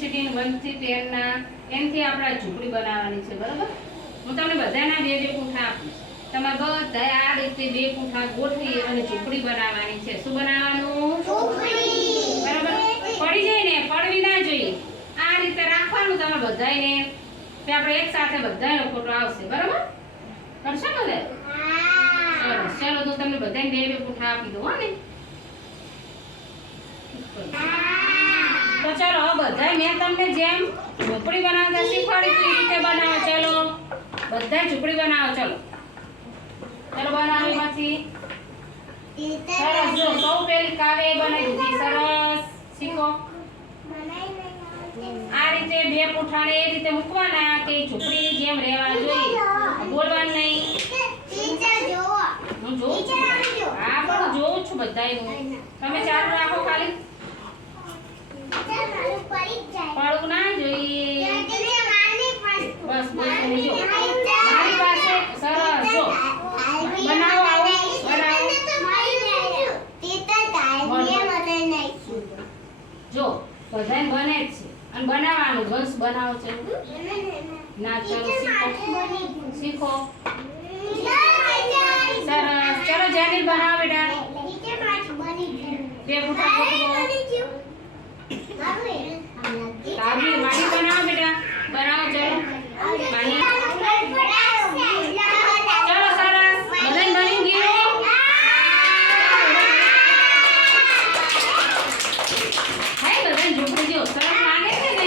એસિટીન વનથી તેરના એનથી આપણે ઝૂંપડી બનાવવાની છે બરાબર? હું તમને બધાના બે બે પૂંઠા આપીશ તમારે બધા આ રીતે બે પૂંઠા ગોઠવી અને ઝૂંપડી બનાવવાની છે. શું બનાવવાનું? બરાબર? પડી જાય ને પડવી ના જોઈએ. આ રીતે રાખવાનું તમે બધાને તે આપણે એક સાથે બધાનો ફોટો આવશે બરોબર? કરશો બધા? સરસ ચાલો તો તમને બધાને બે બે પૂંઠા આપી દો હો ને. હવે મેં તમને જેમ ઝૂંપડી બનાવતા શીખવાડી એ રીતે બનાવો? ચાલો. બધા ઝૂંપડી બનાવો ચાલો. ચાલો બનાવી પછી. સરસ જો સૌ પેલી કાવે બનાવી દીધી. સરસ. શીખો. આ રીતે બે પૂંઠાને એ રીતે મૂકવાના કે ઝૂંપડીની જેમ રહેવા જોઈએ. બોલવાનું નહીં. હું જોઉં છું. હા પણ જોઉં છું બધાયનું. તમે ચાલુ રાખો ખાલી પડવું ના જોઈએ બસ બસ હું જો મારી પાસે સરસ જો બનાવો આવો બનાવો જો બધાને બને જ છે. અને બનાવવાનું વંશ બનાવો છે. ના ચલો શીખો. શીખો. સરસ. ચલો જેની બનાવો બેટા બે પૂઠા ગોઠવો તાબી મારી બનાવો બેટા બનાવો ચલો માની ચલો સરસ બધાને બની ગયું હાય બધાને ઝૂંપડી જો સરસ લાગે છે ને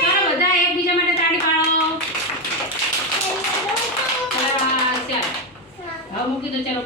ચલો બધા એકબીજા માટે તાળી પાડો સરસ ચાલ હવે મૂકી દો ચલો.